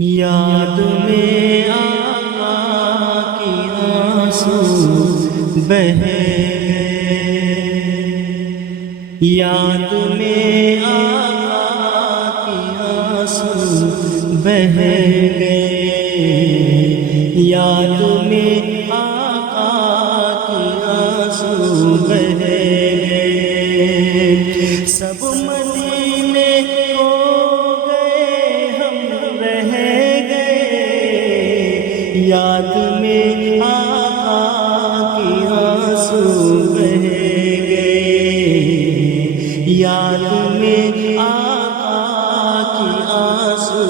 یاد میں آقا کی آنسو بہے گئے، یاد میں آقا کی آنسو بہے گئے، یاد میں آقا کی آنسو بہے گئے، سب مدینے کو گئے ہم رہ گئے، یاد میں آقا کی آنسو بہے گئے، یاد میں آقا کی آنسو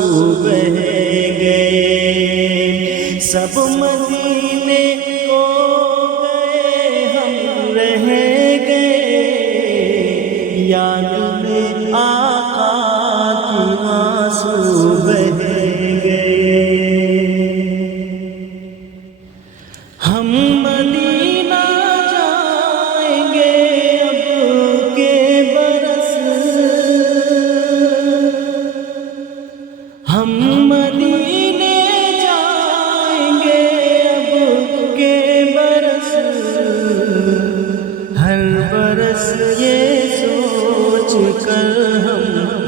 بہے گئے، سب مدینے کو گئے ہم رہ گئے، یاد میں آقا کی آنسو بہے گئے، ہم مدینہ جائیں گے اب کے برس، ہم مدینے جائیں گے اب کے برس، ہر برس یہ سوچ کر ہم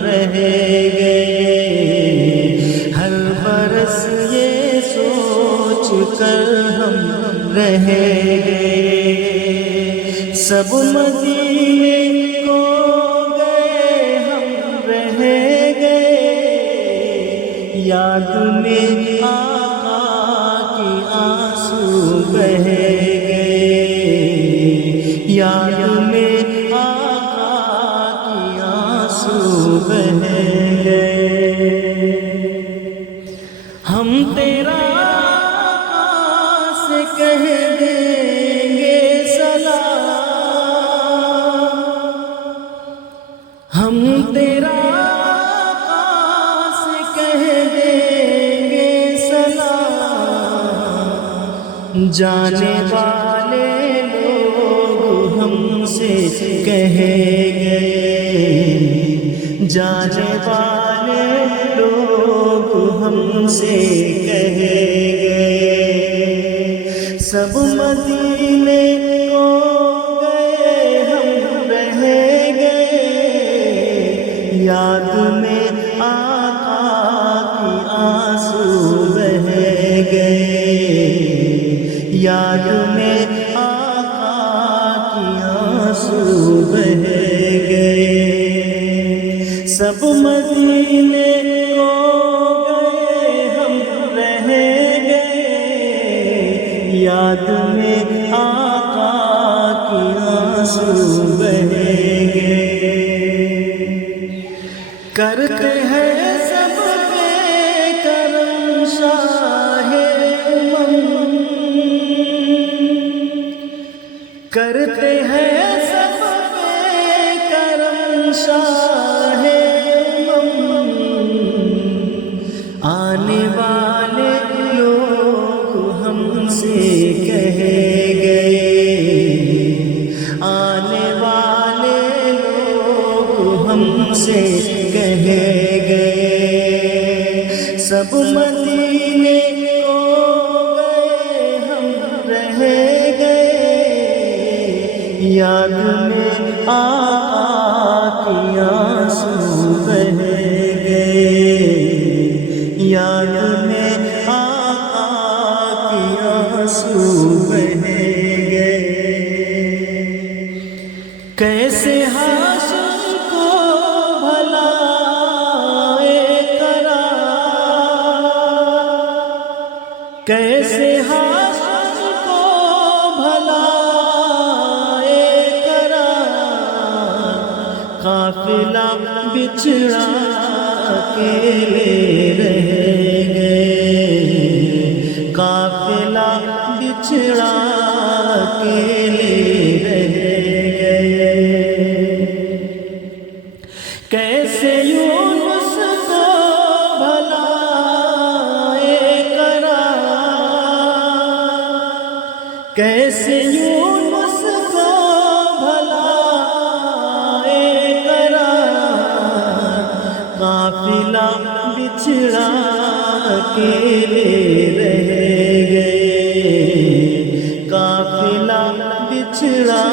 رہ گئے، ہر برس یہ سوچ کر ہم رہ گئے، سب مدینے کو گئے ہم رہ گئے، یاد میں آقا کی آنسو بہے گئے، یاد میں آقا کی آنسو بہے گئے، ہم تیرا آقا سے کہہ دیں گے سلام، ہم تیرا آقا سے کہہ دیں گے سلام، جانے والے لوگ ہم سے کہیں گے، جانے والے لوگ ہم سے کہیں گے، سب مدینے کو گئے ہم رہ گئے، یاد میں آقا کی آنسو بہے گئے، یاد میں آقا کی آنسو بہے گئے، سب مدینے کو گئے ہم رہ گئے، یاد میں آقا کی آنسو بہے گئے، کرتے ہیں سب پہ کرم شاہ امم، کرتے ہیں سب پہ کرم شاہ امم، آنے والے لوگ ہم سے کہے گئے، آنے والے لوگ ہم سے کہے گئے، سب مدینے کو گئے ہم رہ گئے، یاد میں آقا کی آنسو بہے گئے، یاد میں آقا کی آنسو بہے گئے، کیسے حاشر کو بھلا کیسے حاشر کو بھلا قافلہ بچھڑا اکیلے رہ گئے، قافلہ بچھڑا اکیلے رہ گئے، کیسے یونس کو بھلا کیسے یونس کو بھلا قافلہ بچھڑا اکیلے رہ گئے، قافلہ بچھڑا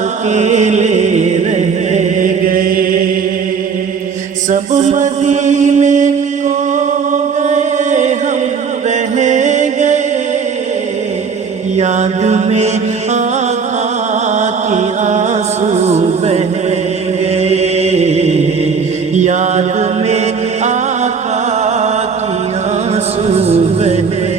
اکیلے رہ گئے، سب مدینے کو گئے ہم رہ گئے، یاد میں آقا کی آنسو بہ گئے، یاد میں آقا کی آنسو بہ